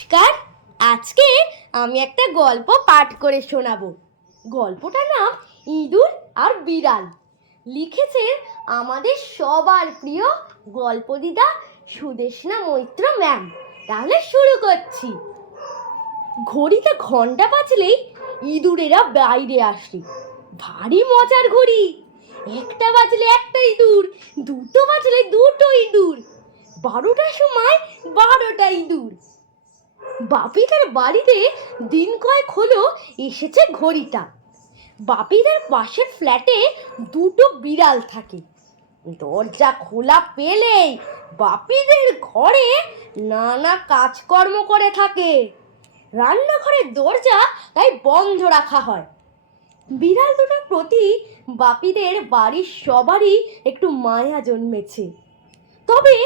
নমস্কার। আজকে আমি একটা গল্প পাঠ করে শোনাবো। গল্পটার নাম ইঁদুর আর বিড়াল। লিখেছে আমাদের সবার প্রিয় গল্পদিদা সুদেষ্ণা মৈত্র ম্যাম। তাহলে শুরু করছি। ঘড়িতে ঘন্টা বাজলেই ইঁদুরেরা বাইরে আসে। ভারী মজার ঘড়ি। একটা বাজলে একটা ইঁদুর, দুটো বাজলে দুটো ইঁদুর, 12টার সময় 12টা ইঁদুর। বাপিদের বাড়িতে দিন কয়েক হলো এসেছে ঘড়িটা। বাপিদের পাশের ফ্ল্যাটে দুটো বিড়াল থাকে। দরজা খোলা পেলেই বাপিদের ঘরে নানা কাজকর্ম করে থাকে। রান্নাঘরের দরজা তাই বন্ধ রাখা হয়। বিড়াল দুটোর প্রতি বাপিদের বাড়ির সবারই একটু মায়া জন্মেছে। তবে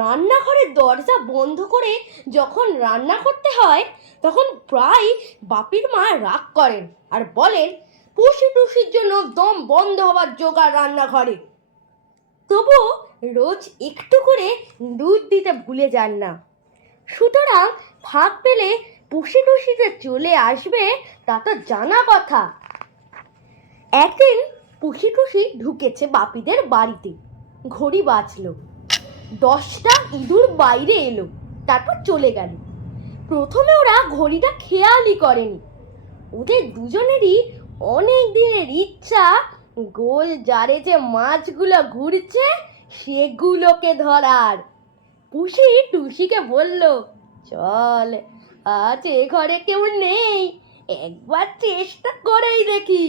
রান্নাঘরের দরজা বন্ধ করে যখন রান্না করতে হয় তখন প্রায় বাপির মা রাগ করেন আর বলেন পুষি টুসির জন্য দম বন্ধ হওয়ার জোগাড় রান্নাঘরে। তবুও রোজ একটু করে দুধ দিতে ভুলে যান না। সুতরাং ফাঁক পেলে পুষি টুসিতে চলে আসবে তা তো জানা কথা। একদিন পুষি টুসি ঢুকেছে বাপিদের বাড়িতে। ঘড়ি বাজলো, 10টা ইঁদুর বাইরে এলো, তারপর চলে গেল। প্রথমে ওরা ঘড়িটা খেয়ালই করেনি। ওদের দুজনেরই অনেক দিনের ইচ্ছা গোল জারে যে মাছগুলো ঘুরছে সেগুলোকে ধরার। পুষি টুসিকে বলল, চল আজ এ ঘরে কেউ নেই, একবার চেষ্টা করেই দেখি।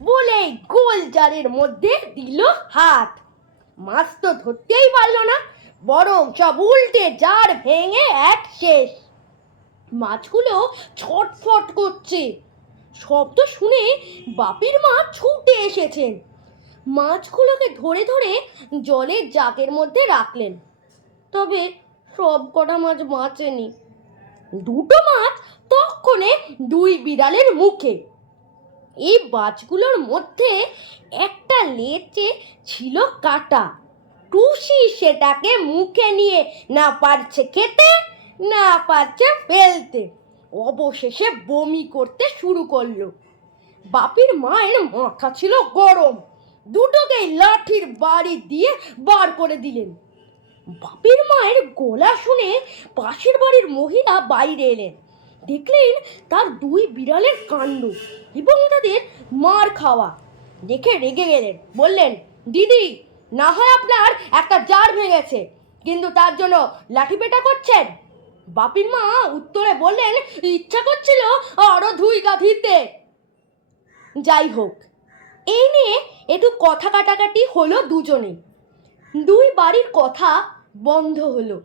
বলে গোল জারের মধ্যে দিল হাত। মাছ তো ধরতেই পারলো না, বরং সব উল্টে জার ভেঙে এক শেষ। মাছগুলো ছটফট করছে। শব্দ শুনে বাপির মা ছুটে এসেছেন। মাছগুলোকে ধরে ধরে জলের জাকের মধ্যে রাখলেন। তবে সব কটা মাছ বাঁচেনি। দুটো মাছ তক্ষণে দুই বিড়ালের মুখে। এই মাছগুলোর মধ্যে একটা লেজে ছিল কাটা। টুসি সেটাকে মুখে নিয়ে না পারছে খেতে, না পারছে ফেলতে। অবশেষে বমি করতে শুরু করলো। বাপির মায়ের মাথা ছিল গরম, দুটোকেই লাঠির বাড়ি দিয়ে বার করে দিলেন। বাপির মায়ের গলা শুনে পাশের বাড়ির মহিলা বাইরে এলেন। দেখলেন তার দুই বিড়ালের কাণ্ড এবং তাদের মার খাওয়া দেখে রেগে গেলেন। বললেন, দিদি, না হয় আপনার একটা জার ভেঙেছে, কিন্তু তার জন্য লাঠি পেটা করছেন? বাপির মা উত্তরে বললেন, ইচ্ছা করছিল আরো ধুই গাধিতে। যাই হোক, এই নিয়ে একটু কথা কাটাকাটি হলো দুজনে। দুই বাড়ির কথা বন্ধ হলো।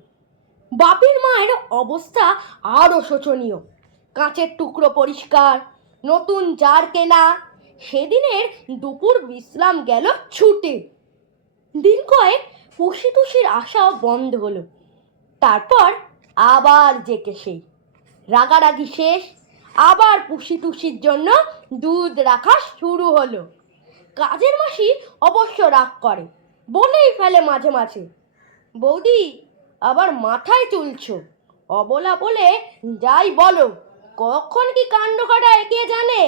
বাপির মায়ের অবস্থা আরো শোচনীয়। কাঁচের টুকরো পরিষ্কার, নতুন জার কেনা। সেদিনের দুপুর বিশ্রাম গেল ছুটে। দিন কয়েক পুষি টুসির আশাও বন্ধ হলো। তারপর আবার জেকে সেই রাগারাগি শেষ। আবার পুষি টুসির জন্য দুধ রাখা শুরু হলো। কাজের মাসি অবশ্য রাগ করে, বলেই ফেলে মাঝে মাঝে, বৌদি আবার মাথায় তুলছ। অবলা বলে যাই বলো, কখন কি কাণ্ড কাটায় কে জানে।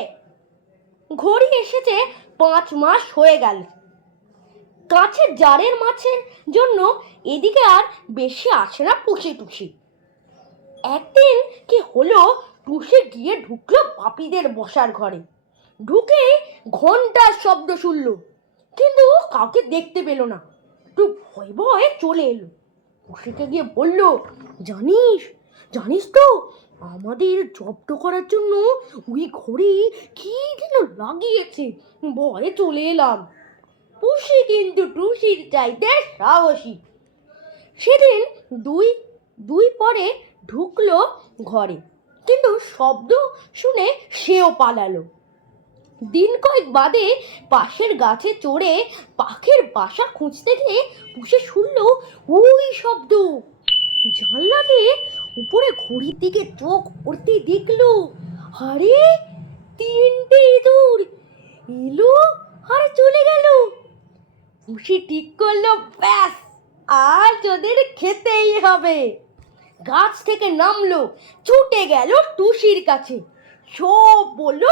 ঘড়ি এসেছে 5 মাস হয়ে গেল। কাছের জারের মাছের জন্য এদিকে আর বেশি আসে না পুষি টুসি। একদিন কি হলো, টুসি গিয়ে ঢুকলো বাপিদের বসার ঘরে। ঢুকে ঘন্টার শব্দ শুনলো, কিন্তু কাউকে দেখতে পেল না। একটু ভয় ভয়ে চলে এলো। টুসিকে গিয়ে বলল, জানিস জানিস তো আমাদের জব্দ করার জন্য ওই ঘরে কি যেন লাগিয়েছে, ভয়ে চলে এলাম। পুষি কিন্তু টুসির চাইতে সাহসী। সেদিন দুই দুই পরে ঢুকলো ঘরে, কিন্তু শব্দ শুনে সেও পালালো। দিন কয়েক বাদে পাশের গাছে চড়ে পাখির বাসা খুঁজতে গিয়ে পুষে শুনল ওই শব্দ। জানলা দিয়ে উপরে ঘড়ির দিকে চোখ পড়তে দেখলো, আরে 3টে ইঁদুর এলো আর চলে গেল। পুষি ঠিক করলো, ব্যাস আজ ওদের খেতেই হবে। গাছ থেকে নামলো, ছুটে গেল টুসির কাছে, সব বলল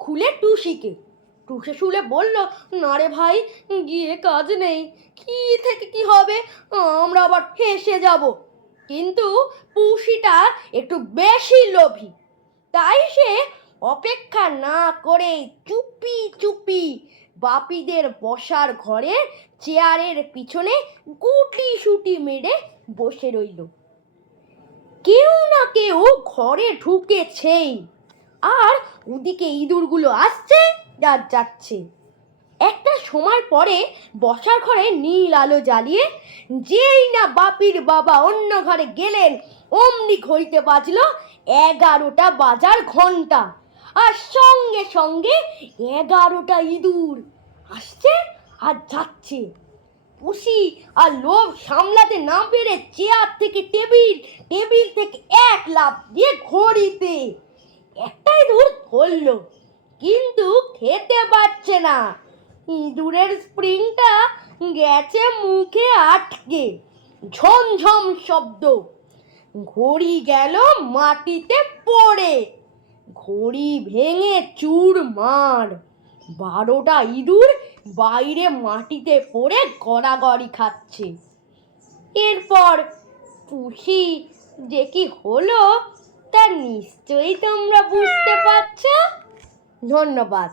খুলে টুসিকে। টুসি শুলে বলল, না রে ভাই, গিয়ে কাজ নেই, কি থেকে কি হবে, আমরা আবার ফেঁসে যাব। কিন্তু পুষিটা একটু বেশি লোভী, তাই সে অপেক্ষা না করে চুপি চুপি বাপিদের বসার ঘরে চেয়ারের পিছনে গুটি সুটি মেরে বসে রইল। কেউ না কেউ ঘরে ঢুকেছেই, আর ওদিকে ইঁদুরগুলো আসছে আর যাচ্ছে। একটা সময় পরে বসার ঘরে নীল আলো জ্বালিয়ে যেই না বাপির বাবা অন্য ঘরে গেলেন, অমনি ঘড়িতে বাজলো 11টা বাজার ঘন্টা, আর সঙ্গে সঙ্গে 11টা ইঁদুর আসছে আর যাচ্ছে। পুষি আর লোভ সামলাতে না পেরে চেয়ার থেকে টেবিল, টেবিল থেকে এক লাফ দিয়ে ঘড়িতে একটা ইঁদুর ধরল, কিন্তু খেতে পারছে না। ইঁদুরের স্প্রিংটা গেছে মুখে আটকে, ঝমঝম শব্দ, ঘড়ি গেল মাটিতে পড়ে, ঘড়ি ভেঙে চুরমার। 12টা ইঁদুর বাইরে মাটিতে পড়ে গড়াগড়ি খাচ্ছে। এরপর পুষি যে কি হলো তা নিশ্চয়ই তোমরা বুঝতে পারছো। ধন্যবাদ।